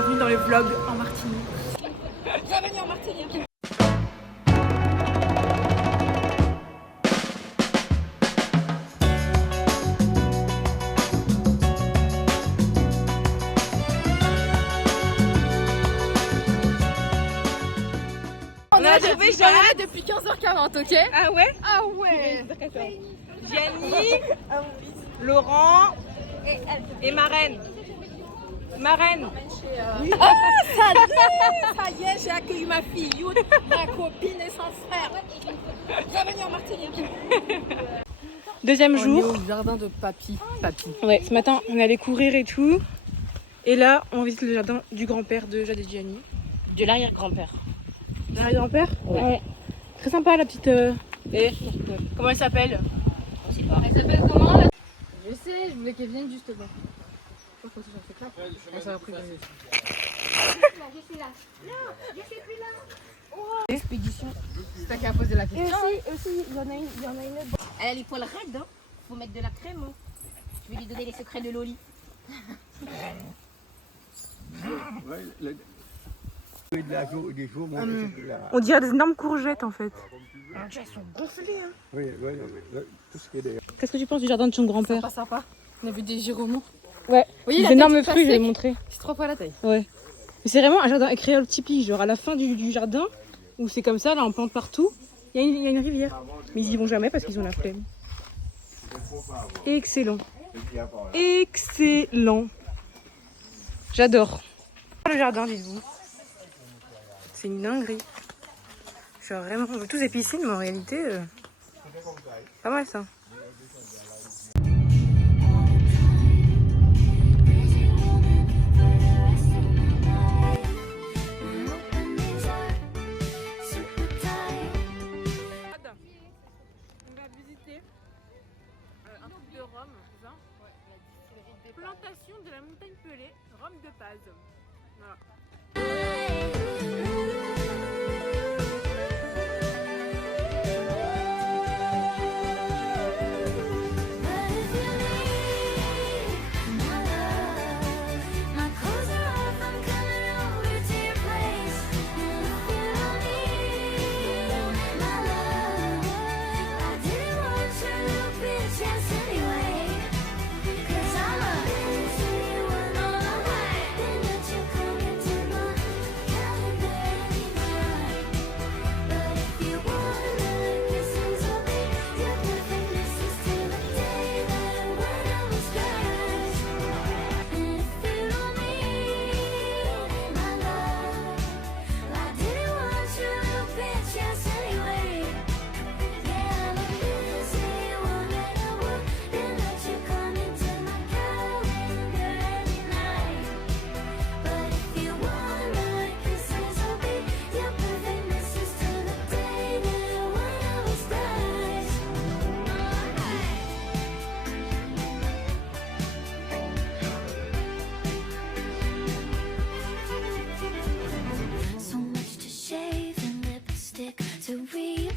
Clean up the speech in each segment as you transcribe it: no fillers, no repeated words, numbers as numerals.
bienvenue dans le vlog en Martinique. Bienvenue en Martinique. On a trouvé Jade depuis 15h40, ok? Ah ouais? Ah ouais! Gianni, Laurent et Marraine. Marraine. Ah, ça y est, j'ai accueilli ma fille, ma copine et son frère. Bienvenue en Martinique. Deuxième On est jour. au jardin de papy. Ouais, ce matin on est allé courir et tout. Et là on visite le jardin du grand-père de Jade et Gianni. De l'arrière-grand-père. L'arrière-grand-père? Ouais. Très sympa la petite. Et comment elle s'appelle? Je sais pas. Elle s'appelle comment là? Je sais, je voulais qu'elle vienne justement. Ça va pris Je suis là. Non, je suis plus là. Expédition. C'est toi qui as posé la question. Aussi, il y en a une autre. Elle a les poils raides, hein. Faut mettre de la crème. Hein. Je vais lui donner les secrets de Loli. On dirait des énormes courgettes en fait. Elles sont gonflées, hein. Oui, tout ce qui est derrière. Qu'est-ce que tu penses du jardin de ton grand-père? Pas sympa. On a vu des giromons. Ouais, Oui, des énormes fruits, je vais les montrer. C'est 3 fois la taille. Ouais. Mais c'est vraiment un jardin créole typique, genre à la fin du jardin, où c'est comme ça, là on plante partout, il y a une rivière. Mais ils y vont jamais parce qu'ils ont la flemme. Excellent. Excellent. J'adore. Le jardin, dites-vous. C'est une dinguerie. Je suis vraiment... On veut tous des piscines, mais en réalité, pas mal ça. On va visiter un truc de Rome, c'est ça? Plantation de la montagne Pelée, Rome de Paz. Voilà. To rebuy,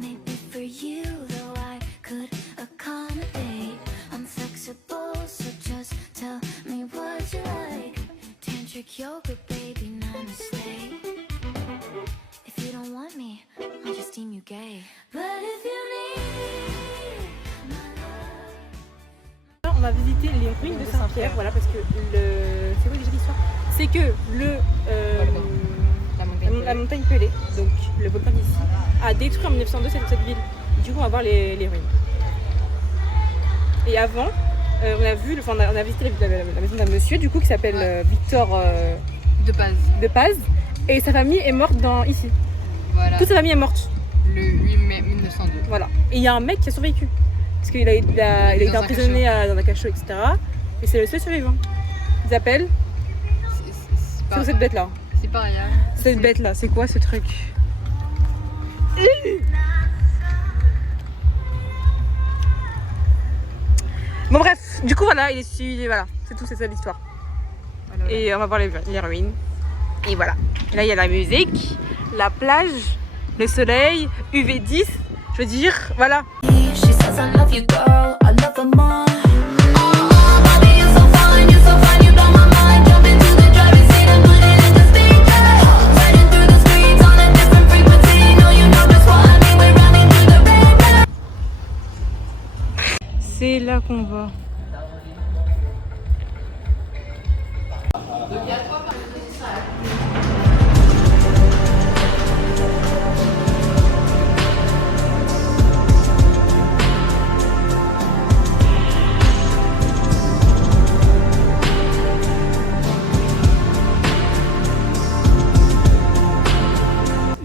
maybe for you, though I could accommodate. I'm flexible, so just tell me what you like. Tantric yoga, baby, namaste. If you don't want me, I'll just deem you gay. But if you need my love. On va visiter les ruines de Saint-Pierre, voilà, parce que le... C'est quoi déjà l'histoire? C'est que la montagne Pelée, donc le volcan d'ici, a détruit en 1902 cette ville. Du coup, on va voir les ruines. Et avant, on a visité la maison d'un monsieur du coup qui s'appelle Victor De Paz. et sa famille est morte ici. Voilà. Toute sa famille est morte. Le 8 mai 1902. Voilà. Et il y a un mec qui a survécu. Parce qu'il a été emprisonné dans un cachot, etc. Et c'est le seul survivant. Il s'appelle. C'est cette bête là. C'est pareil. Hein. Cette bête là, c'est quoi ce truc? Bon bref, du coup voilà, voilà, c'est tout, c'est ça l'histoire. Voilà. Et on va voir les ruines. Et voilà. Et là il y a la musique, la plage, le soleil, UV10, je veux dire, voilà. She says I love you, girl. I love her more. qu'on va.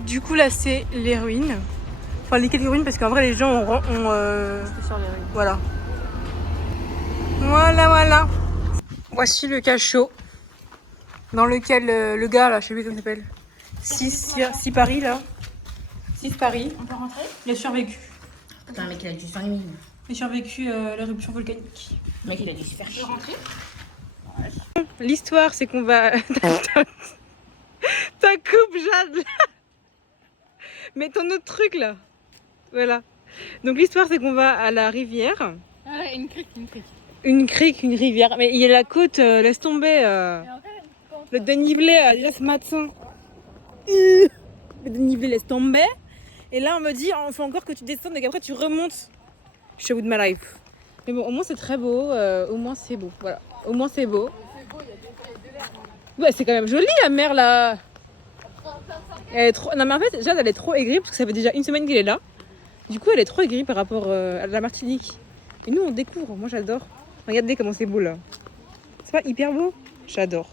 Du coup là c'est les ruines. Enfin les quelques ruines parce qu'en vrai les gens ont Sur les rues. voilà. Voilà. Voici le cachot dans lequel le gars là, je sais plus comment il s'appelle. 6 Paris là. 6 Paris. On peut rentrer? Il a survécu. Putain, le mec il a dû se faire une mine. Il a survécu l'éruption volcanique. Le mec il a dû se faire chier. Rentrer? L'histoire c'est qu'on va. Ta coupe Jade là. Mais ton autre truc là. Voilà. Donc l'histoire c'est qu'on va à la rivière. Ah, une crique. Une crique, une rivière. Mais il y a la côte, laisse tomber. Le dénivelé, déjà ce matin. Le dénivelé, laisse tomber. Et là, on me dit, il faut encore que tu descendes et qu'après tu remontes. Je suis au bout de ma life. Mais bon, au moins c'est très beau. Au moins c'est beau. Voilà. Au moins c'est beau. Ouais, c'est quand même joli la mer là. Elle est trop... Non, mais en fait, Jade, elle est trop aigrie parce que ça fait déjà une semaine qu'elle est là. Du coup, elle est trop aigrie par rapport à la Martinique. Et nous, on découvre. Moi, j'adore. Regardez comment c'est beau là. C'est pas hyper beau? J'adore.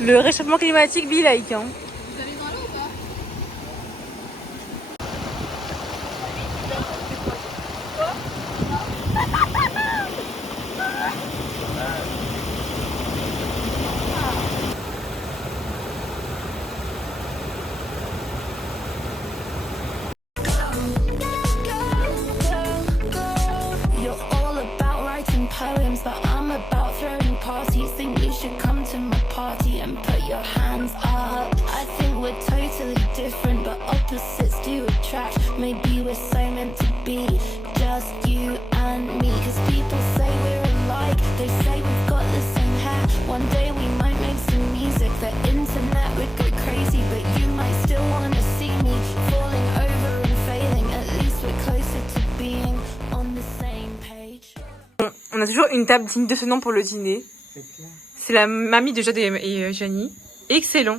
Le réchauffement climatique be like, hein. Vous allez dans l'eau ou pas? You're all about writing poems, but I'm about throwing parties. Think you should come to my party and put your hands up. I think we're totally different, but opposites do attract. Maybe we're so meant to be, just you and me. Cause people say we're alike, they say we've got the same hair. One day we might make some music, the internet would go crazy, but you might still wanna see me falling over and failing. At least we're closer to being on the same page. On a toujours une table digne de ce nom pour le dîner. C'est la mamie de Jade et Janie. Excellent.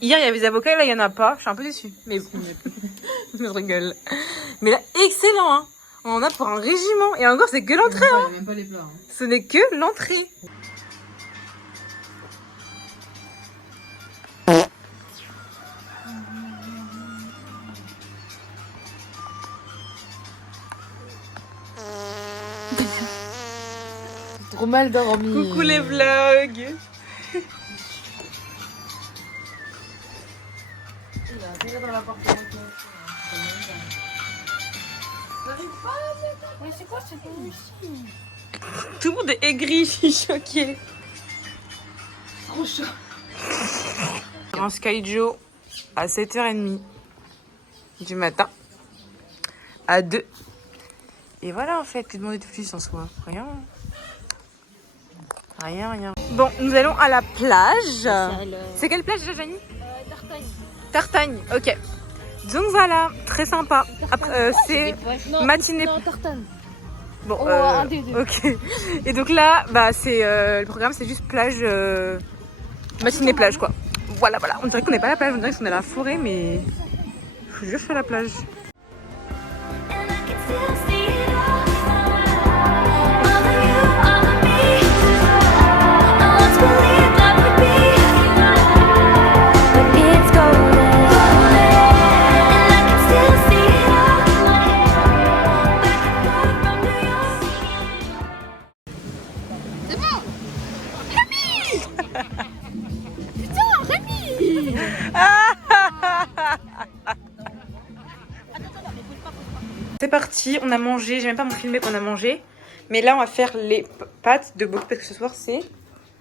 Hier, il y avait des avocats, là, il n'y en a pas. Je suis un peu déçue. Mais bon, je rigole. Mais là, excellent, hein. On en a pour un régiment. Et encore, c'est que l'entrée, hein. Il y a même pas les plats. Hein. Ce n'est que l'entrée. Trop mal dormi. Coucou les vlogs. Mais c'est quoi cette musique? Tout le monde est aigri, je suis choquée. Trop chaud. Un Skyjo à 7h30 du matin. À 2. Et voilà en fait, que demander de plus en soi. Rien. Bon, nous allons à la plage. C'est quelle plage déjà, Janie? Tartagne. Tartagne, ok. Donc voilà, très sympa. Après, c'est matinée. Non, Tartane. Bon, Oh, un des deux. ok. Et donc là, bah c'est le programme, c'est juste plage, matinée plage quoi. Voilà. On dirait qu'on n'est pas à la plage, on dirait qu'on est à la forêt, mais je vous jure, je suis à la plage. And I can still see it all. All of you, all of me. I want to believe that would be, but it's golden. And I can still see it all. Back and forth from New York. C'est parti, on a mangé, j'ai même pas mon filmé qu'on a mangé. Mais là on va faire les pâtes de Bokit parce que ce soir c'est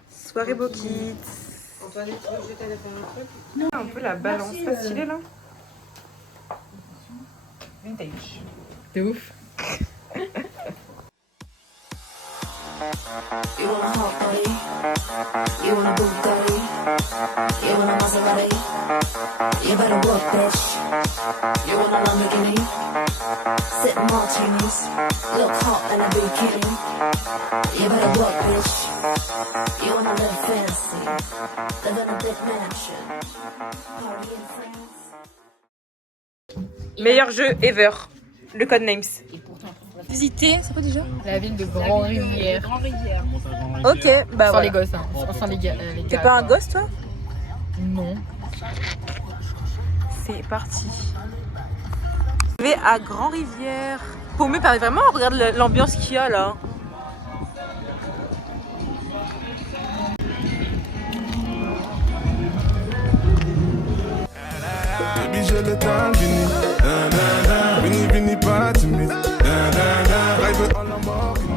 soirée Bokit. Antoine, tu veux que je t'aille faire un truc? Non, un peu la balance, pas stylé là. Vintage. De ouf. You want a hot body? You want a Bugatti? You want a Maserati? You better work, bitch. You want a Lamborghini? Sip martinis, look hot in a bikini. You better work, bitch. You wanna live fancy, live in a big mansion, party in France. Meilleur jeu ever. Le Codenames. Et pourtant, Visiter, c'est quoi déjà? La ville de Grand-Rivière. Ok, bah Sans voilà. les gosses, hein. Sans les gars. T'es pas un gosse toi? Non. C'est parti. Je vais à Grand-Rivière. Paumé par vraiment, regarde l'ambiance qu'il y a là. Baby, j'ai le temps fini. Vini, vini, pas timide. Rêve en Lamborghini.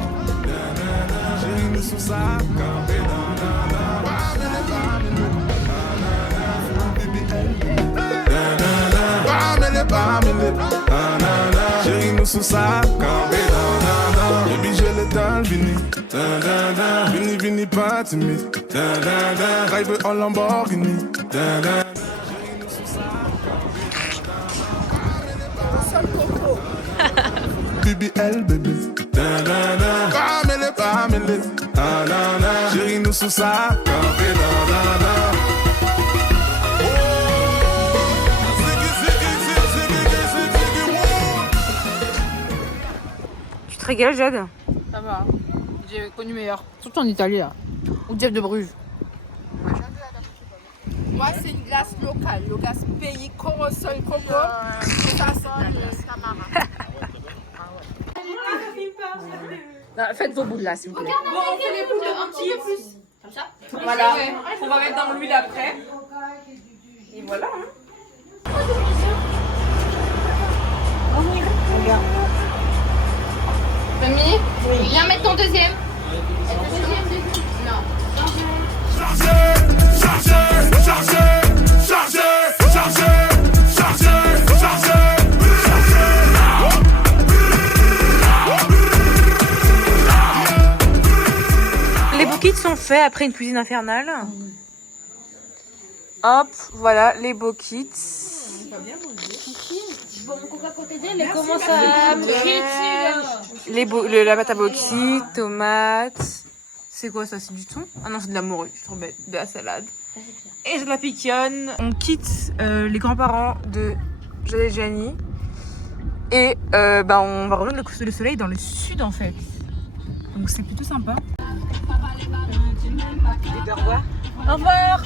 J'ai une sous sa campé. J'ai une sous sa campé. Baby, j'ai le temps fini. Vini, vini, pas timide. Rêve en Lamborghini. BBL, bébé. Pamele. Chérie, nous sous ça. Tu te régales, Jade? Ça va. J'ai connu meilleur. Surtout en Italie là. Ou Jeff de Bruges. Moi, c'est une glace locale, le glace pays Corosol Coco. Ça, c'est la glace. Non, faites vos boules là, s'il vous plaît. Bon, on fait les boules un petit peu plus. comme ça. Voilà, on va mettre dans l'huile après. Et voilà. Mamie, viens mettre ton deuxième. Non. Les bokits sont faits après une cuisine infernale. Hop, voilà les bokits. Bon, on va côté d'elle, elle commence à me crier dessus. La pâte à bokits, tomates. C'est quoi ça? C'est du thon? Ah non, c'est de la morue, je suis trop bête. De la salade. Et j'ai de la piquionne. On quitte les grands-parents de Jade et Gianni. Et on va rejoindre le soleil dans le sud en fait. Donc c'est plutôt sympa. Au revoir. Au revoir.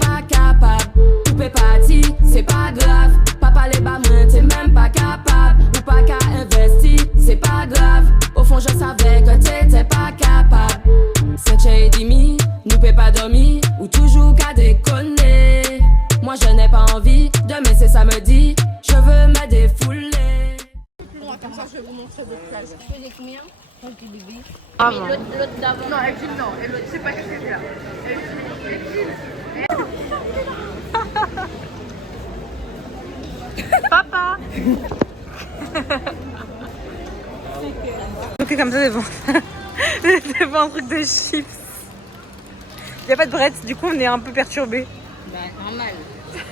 Pas capable, couper parti, c'est pas grave. Papa les bas moins, t'es même pas capable. Ou pas qu'à investir, c'est pas grave. Au fond, je savais que t'étais pas capable. 5 et demi, nous peut pas dormir. Ou toujours qu'à déconner. Moi je n'ai pas envie, demain c'est samedi. Je veux me défouler. Bon, comme ça, je vais vous montrer votre place. Tu faisais combien? Du bébé. Ah Mais bon. l'autre d'avant. Non, elle dit non. Et l'autre, c'est pas que c'est là. Papa. Donc comme ça devant un truc de chips. Il n'y a pas de bretz, du coup on est un peu perturbés. Bah, normal.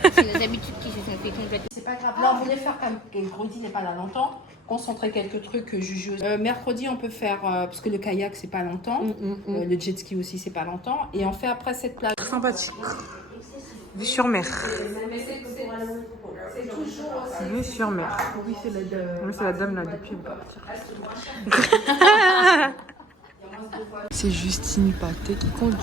C'est nos habitudes qui se sont fait complètement. C'est pas grave. Là, on voulait faire comme que Grody n'est pas là longtemps. Concentrer quelques trucs Juju. Mercredi, on peut faire, parce que le kayak, c'est pas longtemps. Le jet ski aussi, c'est pas longtemps. Et on fait après cette plage. Sympathique. Vue sur mer. Vue sur mer. Oui, c'est C'est la dame là depuis. C'est Justine Pathé qui conduit.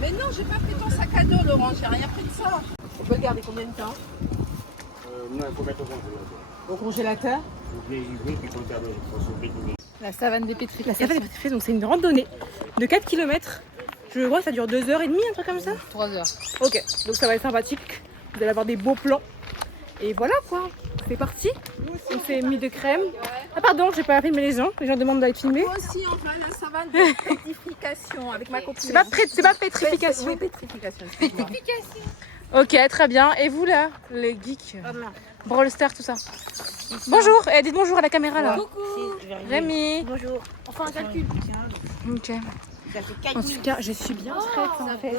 Mais non, j'ai pas pris ton sac à dos, Laurent. J'ai rien pris de ça. On peut le garder combien de temps? Non, il faut mettre au congélateur. Au congélateur. Vous voulez livrer, puis conserver. Il faut pétiner. La savane des pétrifications. La savane est pétrifiée, donc c'est une randonnée de 4 km. Je vois que ça dure 2h30, un truc comme ça. 3 heures. Ok, donc ça va être sympathique. Vous allez avoir des beaux plans. Et voilà quoi, c'est parti. On s'est mis de crème. Ah pardon, j'ai pas filmé les gens demandent d'aller filmer. Moi aussi, on va à la savane de pétrification avec ma copine. C'est pas pétrification. Oui, pétrification. Ok, très bien. Et vous là, les geeks Brawl Stars, tout ça. Bonjour, dites bonjour à la caméra là. Rémi. Bonjour. Enfin, un calcul. Ok. En tout cas, je suis bien prête en fait.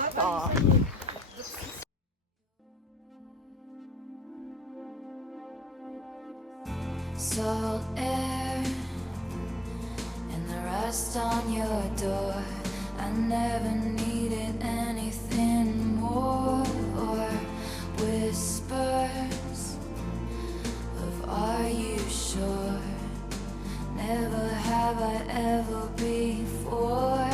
salt air and the rust on your door. I never needed anything more, or whispers of are you sure? Never have I ever before,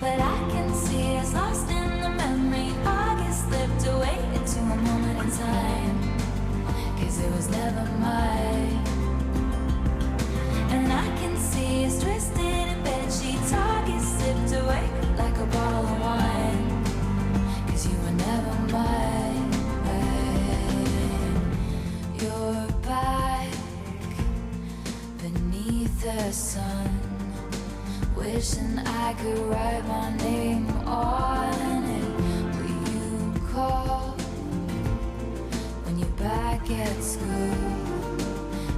but I can see us lost in the memory. August slipped away into a moment in time, 'cause it was never mine. And I can see us twisted in bedsheets. August slipped away like a bottle of wine, 'cause you were never mine. You're back beneath the sun, wishing I could write my name on it. Will you call when you're back at school?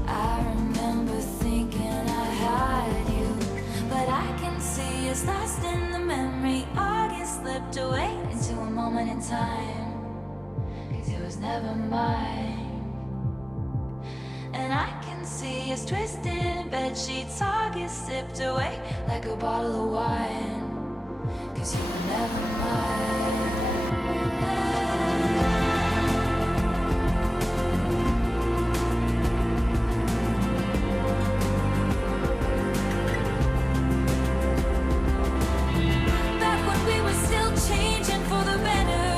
I remember thinking I had you, but I can see us lost in the memory. August slipped away into a moment in time, 'cause it was never mine. And I can see us twisted in bedsheets. August sipped away like a bottle of wine, 'cause you were never mine. Back when we were still changing for the better,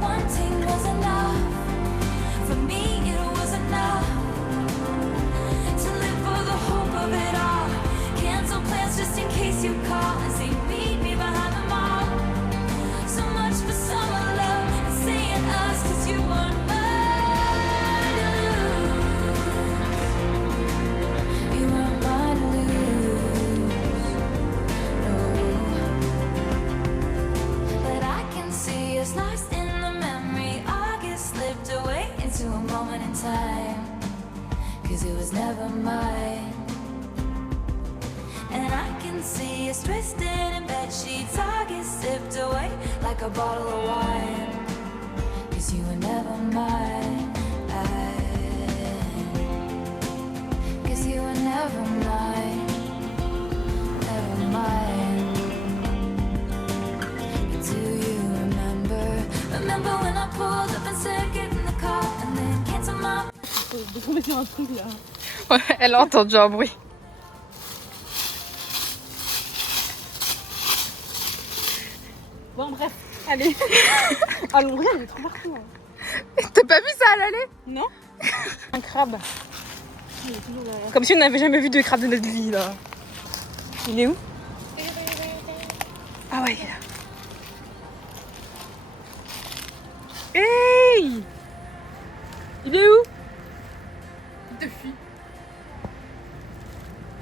wanting was enough. For me it was enough to live for the hope of it all. Cancel plans just in case you call and say meet me behind the mall. So much for summer love and saying us, 'cause you weren't mine to lose. You weren't mine to lose. No. But I can see us lost in the memory. August slipped away into a moment in time, 'cause it was never mine. And I can see us twisted in bedsheets. August sipped away like a bottle of wine, 'cause you were never mine. 'Cause you were never mine. Never mine. But do you remember? Remember when I pulled up and said get in the car and then cancel my... De tomber sur un truc là. Ouais, elle a entendu un bruit. Bon, bref, allez. Allons, il est trop partout. Hein. T'as pas vu ça à l'aller? Non? Un crabe. Il est toujours derrière. Comme si on n'avait jamais vu de crabe de notre vie là. Il est où? Ah ouais, il est là. Hey! Il est où? De fuit.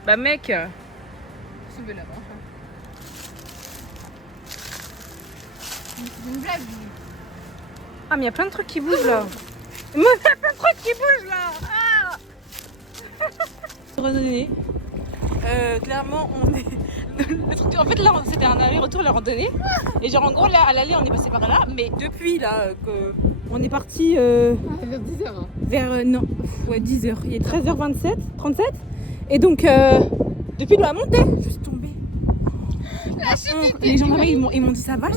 Bah mec. Se met là-bas. C'est une blague. Ah mais il y a plein de trucs qui bougent là. Mais il y a plein de trucs qui bougent là. Ah randonnée. Clairement on est... Le truc, en fait là c'était un aller-retour la randonnée. Et genre en gros là à l'aller on est passé par là. Mais depuis là on est parti Vers 10h. Hein. vers non, ouais 10h. Il est 13h27, 37. Et donc depuis la montée, je suis tombée. Les gens là-bas ils m'ont dit ça va, je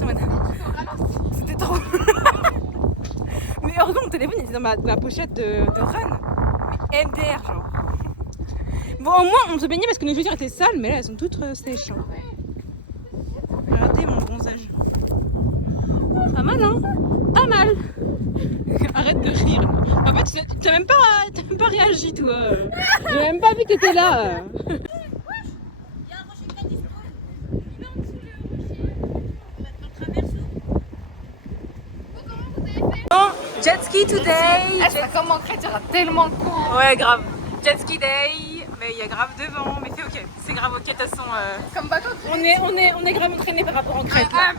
c'était trop. Mais heureusement mon téléphone était dans ma pochette de run. Mais MDR genre. Bon au moins on se baignait parce que nos chaussures étaient sales, mais là elles sont toutes sèches. Hein. Regardez mon bronzage. Pas mal hein. Pas mal. Arrête de rire. En fait t'as même pas réagi toi. J'ai même pas vu que t'étais là. Jet ski today. Ah, ça commencerait, tu auras tellement de cours. Ouais grave. Jet ski day. Mais il y a grave de vent. Mais c'est ok. C'est grave ok. De toute façon. Comme bateau. On est grave entraînés par rapport en Crète. Là.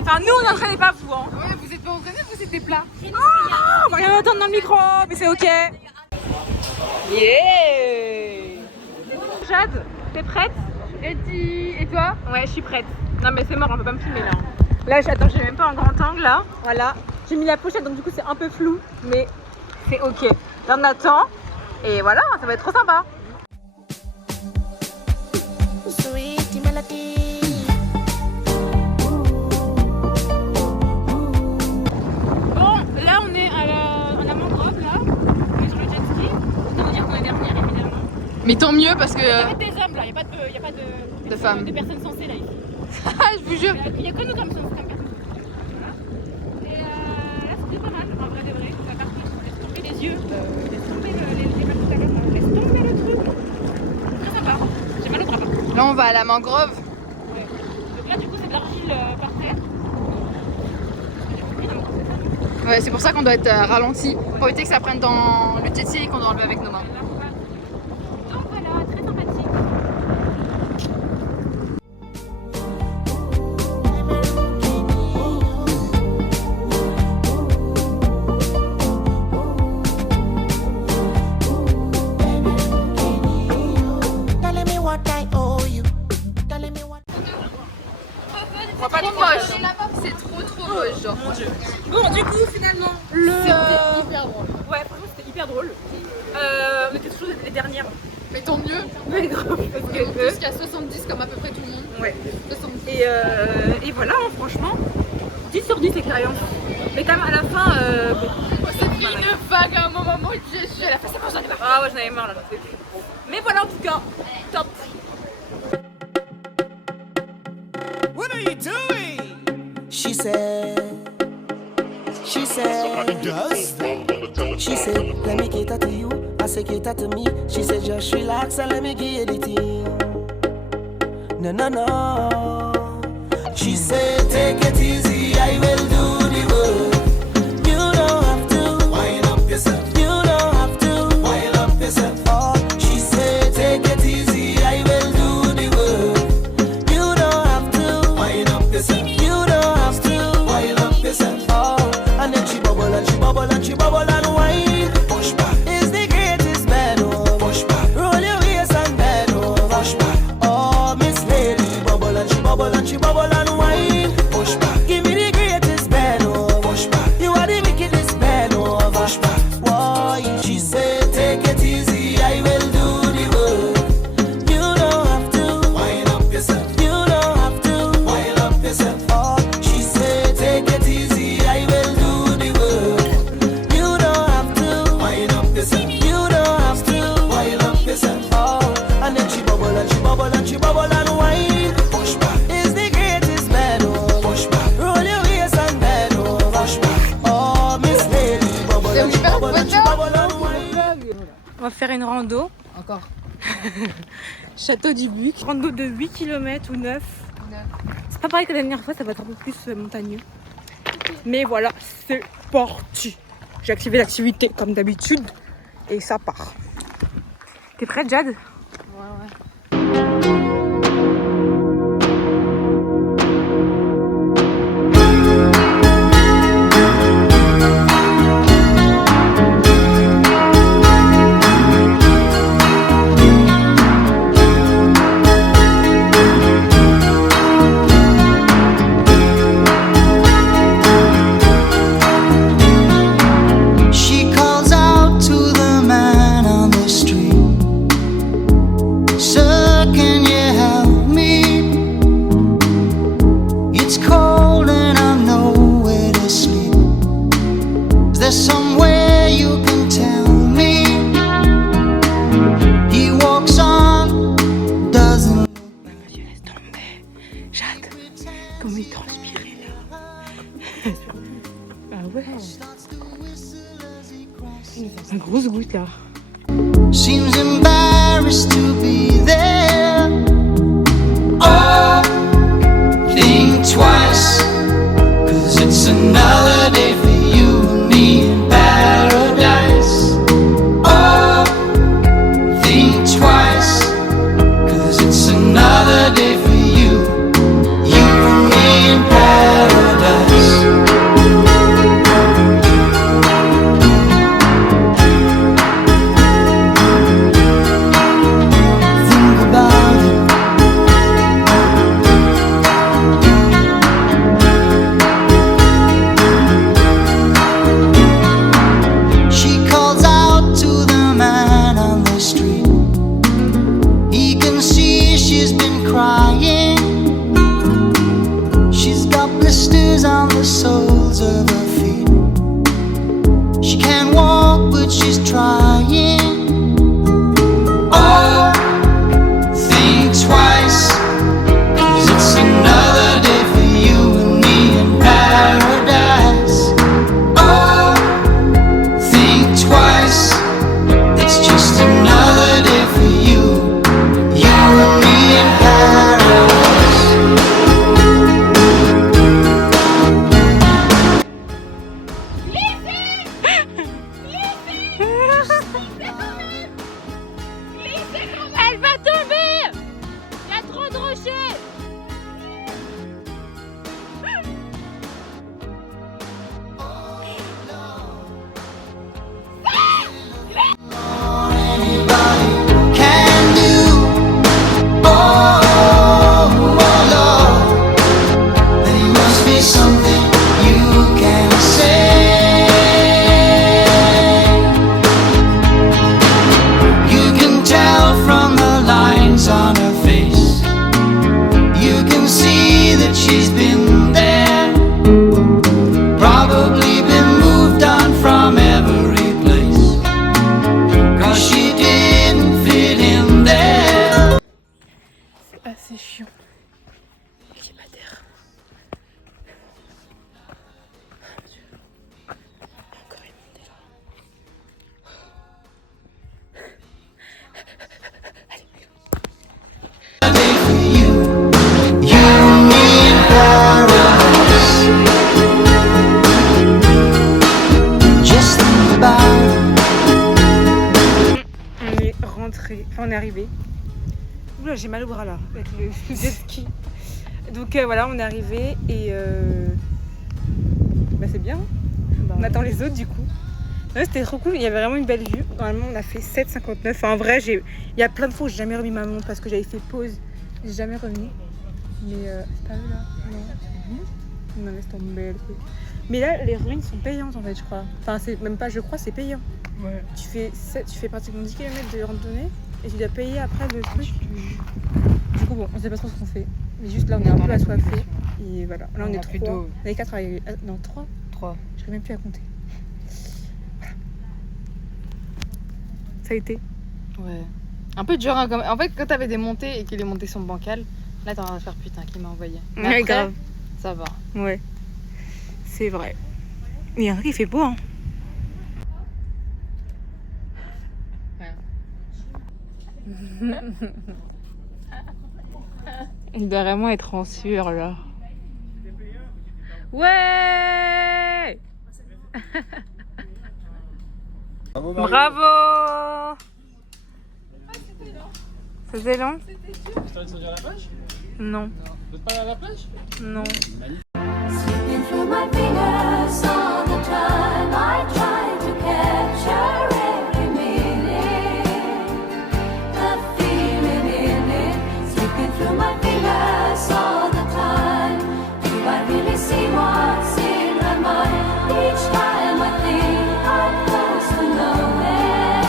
Enfin nous on n'entraînait pas vous hein. Ouais, vous êtes pas entraînés, vous étiez plat. On va rien entendre dans le micro. Mais c'est ok. Yeah. Jade, t'es prête? Et toi? Ouais je suis prête. Non mais c'est mort on peut pas me filmer là. Là attends j'ai même pas un grand angle là. Voilà. J'ai mis la pochette donc du coup c'est un peu flou. Mais c'est ok. Là on attend. Et voilà, ça va être trop sympa. Sweet melody. Bon, là on est à la mangrove, là. On est sur le jet ski. Autant vous dire qu'on est dernière, évidemment. Mais tant mieux parce que. Il y a des hommes là, il n'y a pas De femmes. de personnes censées là ici. Je vous jure. Il n'y a que nous comme ça, comme personne. Voilà. Et là c'était pas mal, en vrai de vrai. Ça part laisse tomber les yeux, laisse tomber les bateaux tout à l'heure, laisse tomber le truc. Très sympa. J'ai mal au bras. Là, on va à la mangrove. Ouais. Donc là du coup c'est de l'argile par terre. Ouais, c'est pour ça qu'on doit être ralenti. Pour éviter que ça prenne dans le jet ski et qu'on doit enlever avec nos mains. Donc voilà, très sympathique. Telling me what I owe you. Telling me what. On va pas trop moche. C'est trop moche, genre. Bon, du coup, finalement, le. C'était hyper drôle. Ouais, franchement, c'était hyper drôle. On était toujours les dernières. Mais tant mieux. Mais grave, parce que. Jusqu'à 70 comme à peu près tout le monde. Ouais. 70. Et voilà, hein, franchement, 10 sur 10 expérience. Mais quand même, à la fin. On s'est pris une vague à un moment où j'ai la face à moi, j'en ai marre. Ah ouais, j'en avais marre là. Mais voilà, en tout cas, top. What are you doing? She said, she said, let me cater to you. I say cater to me. She said, just relax and let me give you the tea. No, no, no. She said, take it easy, I will do the work. You don't have to wind up yourself. You don't have to wind up yourself. Oh, she said, take it easy, I will do the work. You don't have to wind up yourself. You don't have to wind up yourself. Oh, and then she bubble and she bubble and she bubble and whine. Push back is the greatest bend over. Push back, roll your waist and bend over. Push back, oh Miss Lady, bubble and she bubble and she bubble and whine. Push back, give me the greatest bend over. Push back, you are the wickedest bend over. Push back, why? She said take it easy, I will do the work. You don't have to wind up yourself. You don't have to wind up yourself. Oh, she said take it easy, I will do the work. You don't have to wind up yourself. You don't have to wind up yourself. Oh, and then she bubble and she bubble and she bubble and whine. Push back is the greatest bend over. Push back, roll your waist and bend over. Push back, oh Miss Lady, bubble and she bubble and she bubble and whine. On va faire une rando. Encore. Château du Buc. Rando de 8 km ou 9. C'est pas pareil que la dernière fois, ça va être un peu plus montagneux. Mais voilà, c'est parti. J'ai activé l'activité comme d'habitude et ça part. T'es prête, Jade? Ouais. She calls out to the man on the street. Sir, can you help me? It's cold and I'm nowhere to sleep. Is there somewhere you can tell me? He walks on, doesn't. Monsieur, laisse tomber. Jade, comment il transpirait là. Ah ouais. Une grosse goutte là. Seems embarrassed to be there. Oh, think twice, 'cause it's another day for you and me in paradise. Oh, think twice, 'cause it's another day for you and me in paradise. Think been crying. She's got blisters on the soles of her feet. She can't walk, but she's trying. Oh, think twice, 'cause it's another day for you and me in paradise. Oh, think twice, it's just another day for you, you and me in paradise. Elle va tomber! Il y a trop de rochers! Can do. Oh, Lord, there must be something you can say. You can tell from the lines on her face. You can see that she's been there, probably been moved on from every place, 'cause she didn't fit in there. C'est assez chiant. J'ai pas d'air. Encore une minute là. Just think about On est rentré, enfin on est arrivé. Oula, j'ai mal au bras là avec le jet ski. Donc voilà, on est arrivé et bah c'est bien. On attend les autres du coup. Ouais, c'était trop cool, il y avait vraiment une belle vue. Normalement on a fait 7,59. Enfin, en vrai, il y a plein de fois où j'ai jamais remis ma montre parce que j'avais fait pause. J'ai jamais remis. Mais c'est pas eux là. Non. Non, laisse tomber le truc. Mais là, les ruines sont payantes en fait, je crois. Enfin, c'est même pas, je crois, c'est payant. Ouais. Tu fais pratiquement 10 km de randonnée et tu dois payer après le truc. Du coup, bon, on sait pas trop ce qu'on fait. Mais juste là, on est un peu assoiffés. Et voilà, là on est 3. On est 4 à arriver. Non, 3. 3. Je n'arrive même plus à compter. Voilà. Ça a été. Ouais. Un peu dur, hein, comme... En fait, quand t'avais des montées et que les montées sont bancales, là t'es en train de faire putain, qui m'a envoyé. Mais Ouais, après, grave. Ça va. Ouais. C'est vrai. Il y a un truc qui fait beau, hein. Il doit vraiment être en sueur là. Ouais. Bravo. C'était long. Non. Vous êtes pas allé à la plage? Non. Slipping through my fingers all the time. I try to capture every minute, the feeling in it. Slipping through my fingers all the time. Do I really see what's in her mind? Each time I think I'm close to knowing,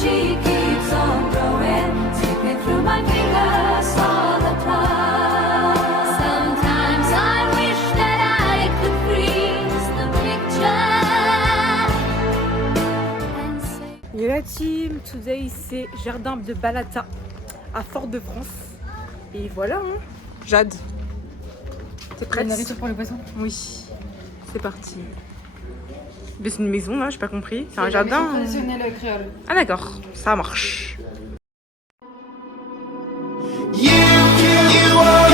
she keeps on growing. Slipping through my fingers all the time. Sometimes I wish that I could freeze the picture and say. Yo la team, today c'est Jardin de Balata à Fort-de-France. Et voilà, hein. Jade. T'es prête? Une nourriture pour les poissons? Oui. C'est parti. Mais c'est une maison là, j'ai pas compris. C'est un jardin. Traditionnel créole. Ah d'accord, ça marche. you are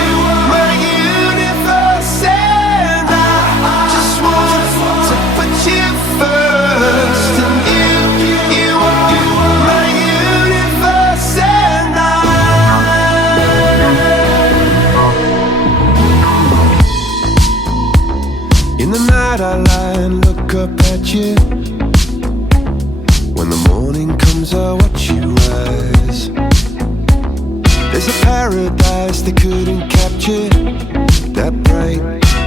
my universe, and I just want to put you first. And you are my universe, and in the night I lie and look up at you. When the morning comes I watch you rise. There's a paradise they couldn't capture, that bright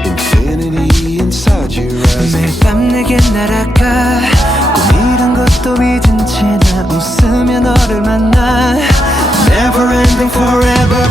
infinity inside your eyes. 매일 밤 내게 날아가 꿈이란 것도 잊은 채 나 웃으며 너를 만나. Never ending forever.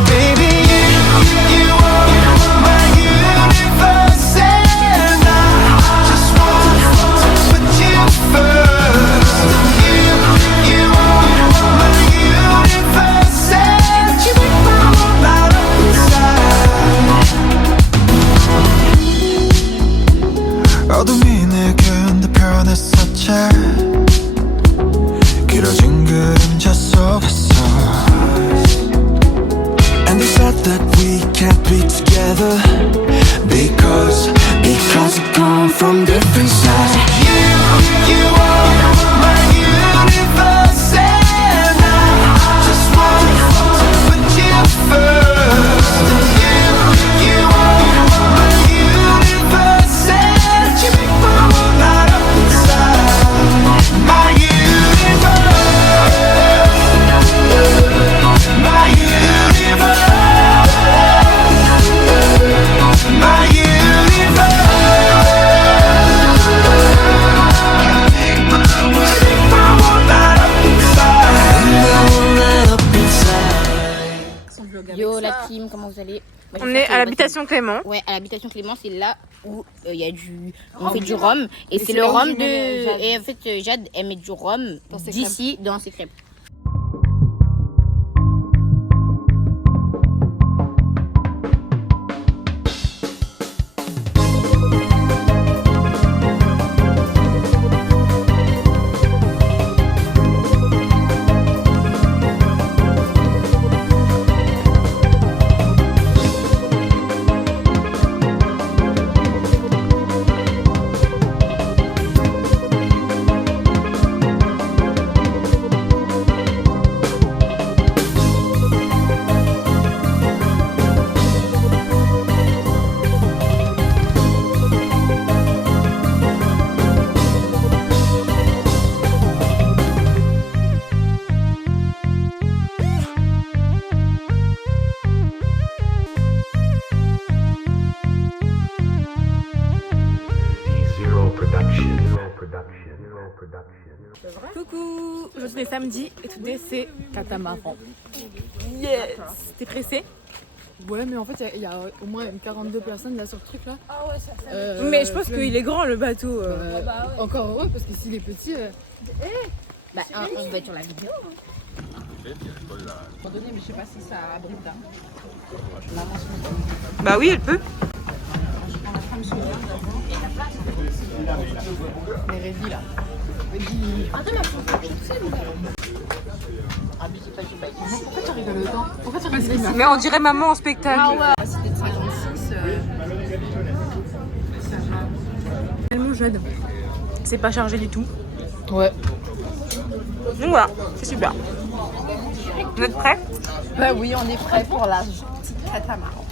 that we can't be together because we come from different sides. You are my universe, and I just want to put you first. You are my universe, and you make my world light up inside. My universe, my universe, my universe. Yo la team, comment vous allez? Moi, On est à l'habitation Clément. Ouais, à l'habitation Clément, c'est là où il y a du. On fait du rhum. Et c'est le rhum de. Et en fait, Jade, elle met du rhum d'ici dans ses crêpes. Coucou, aujourd'hui est samedi et today c'est catamaran. Yes. T'es pressé? Ouais, mais en fait il y a au moins 42 personnes là sur le truc là. Ah ouais, ça. Mais je pense qu'il est grand le bateau. Encore heureux parce que s'il est petit. Bah, on va être sur la vidéo. Mais je sais pas si ça abrite. Bah oui, elle peut. Les révis là. Pourquoi tu rigoles autant? Pourquoi tu rigoles? Mais on dirait maman en spectacle. Ah ouais, c'était de 56. Tellement jeune. C'est pas chargé du tout. Ouais. Donc voilà, c'est super. Vous êtes prêts? Bah oui, on est prêts pour la petite catamaran.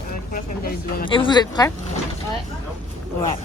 Et vous êtes prêts? Ouais.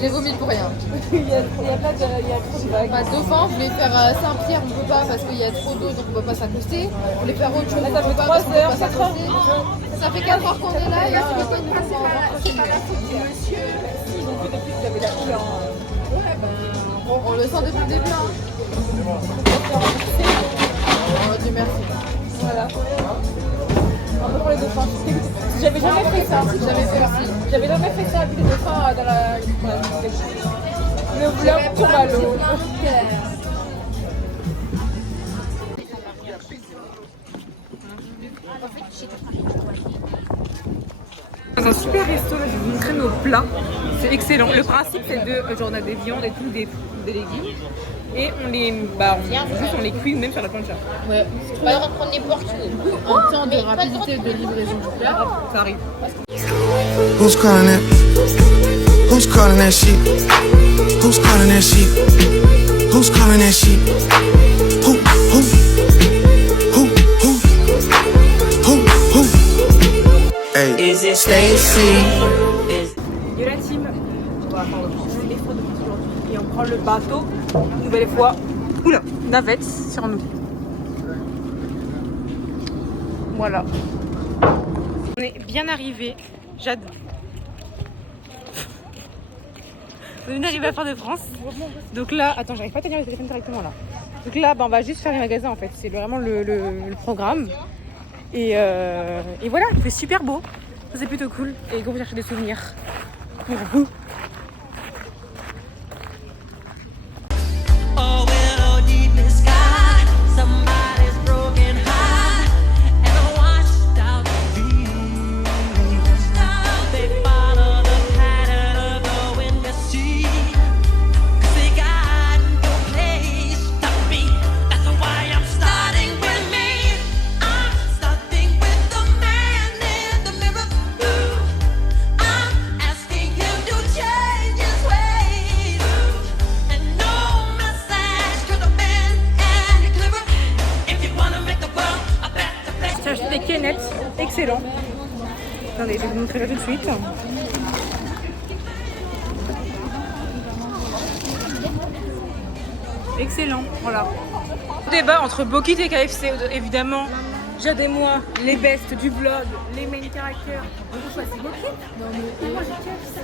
J'ai vomi pour rien. Il y a trop de vagues. Bah, Dauphin, je voulais faire Saint-Pierre, on peut pas parce qu'il y a trop d'eau donc on peut pas s'accoster. On voulait faire autre chose. Là, ça fait 3 heures, 4 heures. Ça fait 4 heures qu'on est là et c'est pas une monsieur. Ils ont vu depuis qu'il y avait la couleur. Ouais, ben, on le sent depuis le début. Hein. Oh, Dieu merci. Voilà. Un peu pour les dauphins. J'avais jamais fait ça. J'avais jamais fait ça avec les dauphins dans la. Le vlog pour à l'eau. Dans un super resto, là, je vais vous montrer nos plats. C'est excellent. Le principe, c'est de. Genre, on a des viandes et tout, des légumes. Et on les cuit même sur la plancha. Ouais. On va reprendre les portions. En temps de rapidité de livraison du plat, ça arrive. Who's calling it? Who's calling that shit? Who's calling that shit? Who's calling that shit? Who? Hey. Is it Stacy? De la team, on va faire le métro de aujourd'hui et on prend le bateau, une nouvelle fois, oula, navette sur nous. Voilà. On est bien arrivé, Jade. On est bien arrivé à Fort-de-France. Donc là, attends, j'arrive pas à tenir le téléphone directement là. Donc là, bah, on va juste faire les magasins en fait, c'est vraiment le programme. Et voilà, il fait super beau. Ça, c'est plutôt cool. Et gros, vous cherchez des souvenirs pour vous. Des canettes, excellent. Attendez, je vais vous montrer ça tout de suite. Excellent, voilà. Débat entre Bokit et KFC, évidemment. Jade et moi, les bestes du blog, les main characters. On peut choisir Bokit. Non, mais moi j'ai KFC.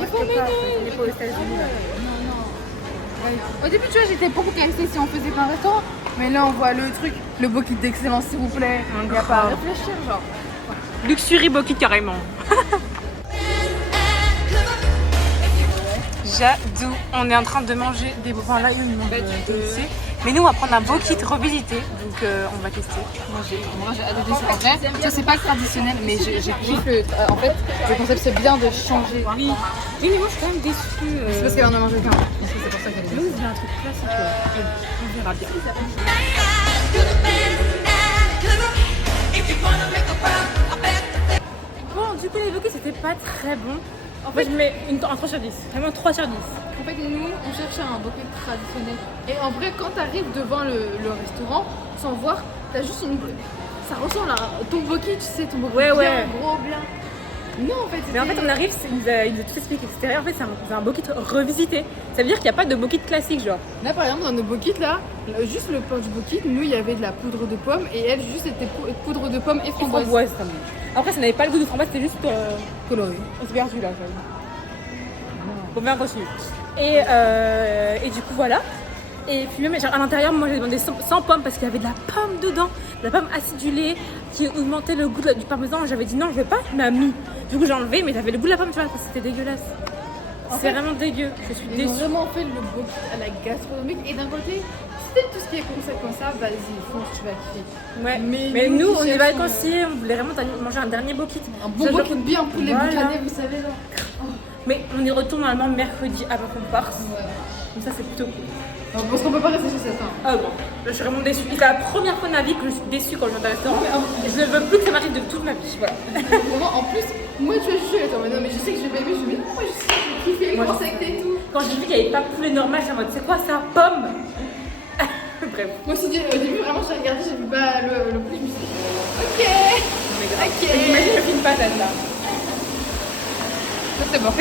Il faut m'aider. On n'est pas aux États-Unis là. Au début, tu vois, j'étais pour KFC si on faisait pas un restaurant. Mais là, on voit le truc, le Bokit d'excellence, s'il vous plaît. Il n'y a pas à réfléchir, genre. Luxury Bokit carrément. J'adore. On est en train de manger des bovins là, ils mangent KFC. Mais nous, on va prendre un Bokit revisité, donc on va tester. Moi, j'ai adoré ça. En vrai, ça, c'est pas traditionnel, mais j'ai kiffé. En fait, le concept, c'est bien de changer. Oui, mais moi, je suis quand même déçue. C'est parce qu'elle en a mangé qu'un. C'est pour ça qu'elle est Nous, on veut un truc classique. On verra bien. Bon, du coup, les Bokits, c'était pas très bon. En fait, je mets un 3 sur 10. Vraiment 3 sur 10. En fait, nous, on cherchait un Bokit traditionnel. Et en vrai, quand t'arrives devant le restaurant, sans voir, t'as juste une... Ça ressemble à ton Bokit, tu sais, ton Bokit bien gros, bien... Non, en fait, mais en fait, on arrive, il nous a tout expliqué, etc. En fait, c'est un Bokit revisité. Ça veut dire qu'il n'y a pas de Bokit classique, genre. Là, par exemple, dans nos Bokits, là, juste le pain du Bokit, nous, il y avait de la poudre de pomme et elle, juste, c'était poudre de pomme et framboise. Après, ça n'avait pas le goût de framboise, c'était juste coloré. On s'est perdu là, bon, bien reçu. Et du coup, voilà. Et puis même genre, à l'intérieur, moi j'ai demandé sans pomme parce qu'il y avait de la pomme dedans, de la pomme acidulée qui augmentait le goût du parmesan. J'avais dit non, je veux pas, il m'a mis. Du coup j'ai enlevé, mais j'avais le goût de la pomme, tu vois, c'était dégueulasse. C'est vraiment dégueu, je suis déçue. Ils ont vraiment fait le Bokit à la gastronomique et d'un côté, si t'aimes tout ce qui est comme ça, vas-y, fonce, tu vas kiffer. Ouais, mais nous on est vacanciers, on voulait vraiment manger un dernier Bokit. Un bon Bokit bien poulet boucané, vous savez là. Mais on y retourne normalement mercredi avant qu'on parte. Donc ça c'est plutôt cool. Parce qu'on peut pas rester sur cette fin. Ah bon, là, je suis vraiment déçue. C'est la première fois de ma vie que je suis déçue quand je viens d'un restaurant. Et je ne veux plus que ça m'arrive de toute ma vie. Voilà. Vraiment, en plus, moi tu vois, je suis attends, mais non, mais je sais que je vais aimer, je vais moi je sais que je vais kiffer, comment c'est et tout. Quand j'ai vu qu'il n'y avait pas poulet normal, j'ai en mode c'est quoi ça, pomme. Bref. Moi aussi, au début, vraiment, j'ai regardé, j'ai vu pas le poulet, je me suis dit, ok. Imagine le film patate là. Ça c'est bon.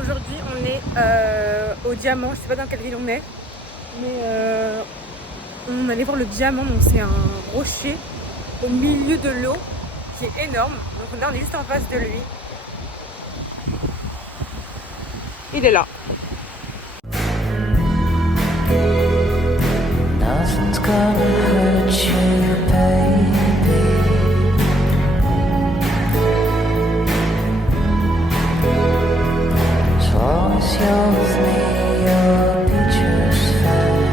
Aujourd'hui, on est au Diamant. Je sais pas dans quelle ville on est, mais on allait voir le Diamant. Donc c'est un rocher au milieu de l'eau qui est énorme. Donc là, on est juste en face de lui. Il est là. Nothing's gonna hurt you, baby. As long as you're with me, you'll be just fine.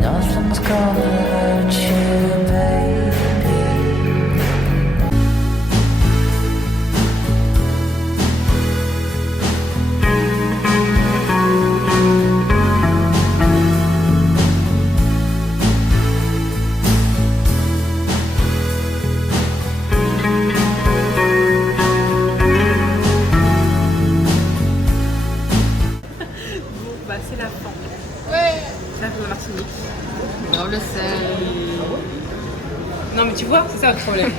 Nothing's gonna hurt you, baby. pas de problème.